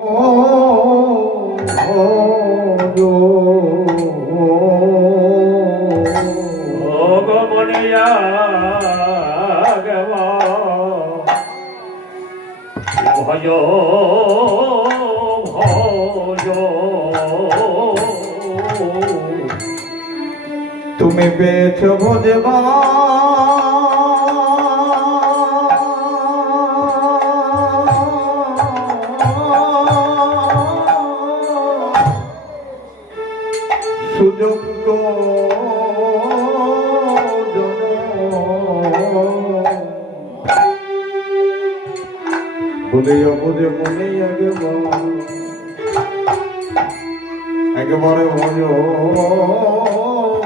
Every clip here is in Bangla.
ভজ ভজ তুমি পেয়েছ ভজবা সুযোগ্য বলে অবধে মনে একেবারে ভজ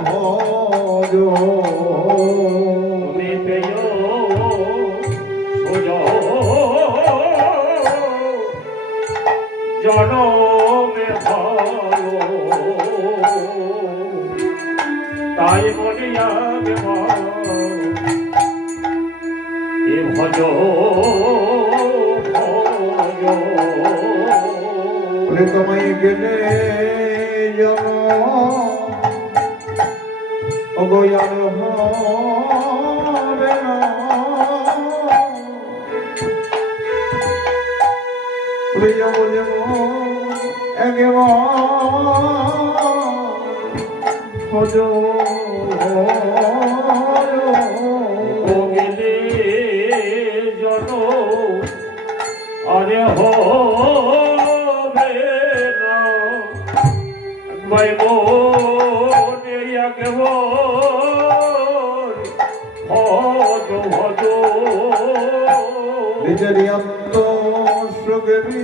ভজ তুমি পেয় সুজ জনমে ভালো তাই মনে আগে এ ভজ তোমায় গেলে জন অবয়ান হবে না প্রিয় বলে একেবারে গেলে জন আরে হবে না ভাই মনে ভজ ভজ নিজের অন্ত সুগবি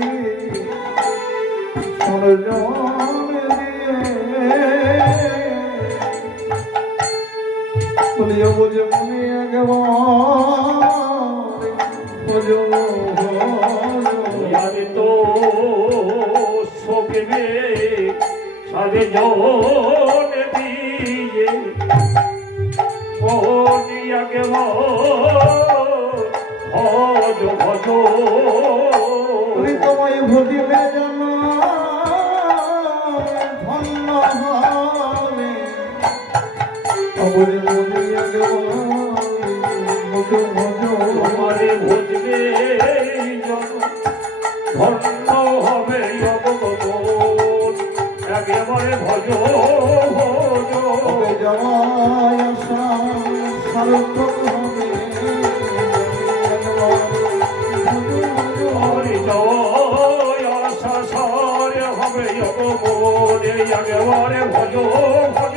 বলিয়া বোঝে মনে আমি তো শোকবে সাধে জন দিয়ে মনিয়াকে ভজ ভজ তোমায় ভজিলে যেন ধন্য হবে তোমারে ভজবে ধন্য হবে অবগত একেবারে ভজ ভজ জমায় সার্থক হবে আশা সারে হবে অবগত একেবারে ভজ ভজ